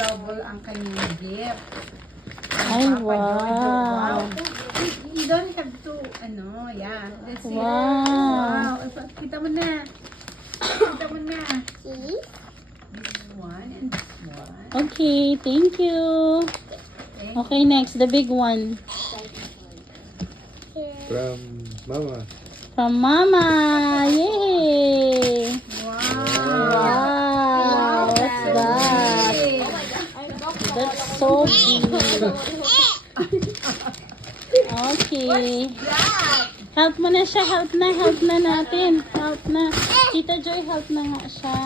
double ang kanyang gift. Ay, wow. You don't have to, yeah. That's it. Wow. Kita mo na. Kita mo na. See? This one and this one. Okay, thank you. Okay, next, the big one. From Mama. From Mama. Yay! Wow. Wow, what's that? That's so big. Okay. Help mo na siya, help na natin. Help na. Tita Joy, help na nga siya.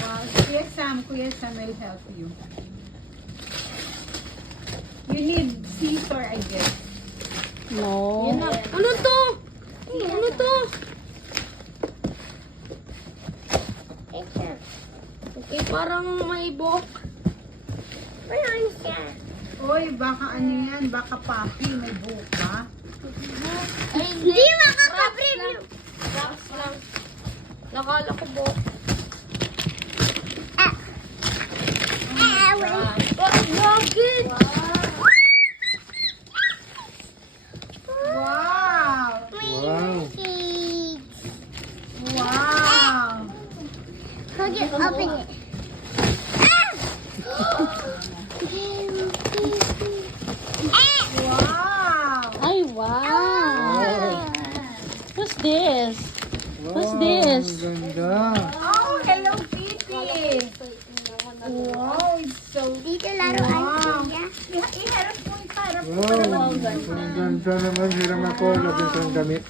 Wow. Kuya Sam will help you. You need scissor, I guess. No. Ano to? Ano to? Okay, parang may buhok. Ayan siya. Uy, baka ano yan? Baka papi, may buka. Hindi makaka-preview. Wraps lang. Nakala ko buhok. Bakit? Wow! Wow. Wow! How do you open it? Wow! Ay, wow. Who's this? Who's this? Ang ganda. Oh, hello, Pipi! Wow, it's so... Dito laruan Wow! siya. Iharap mo, iharap mo. Wow. Ang ganda naman. Hiram ako. Lagi kong damit.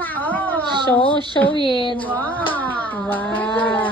Oh! Show it. Wow! Wow.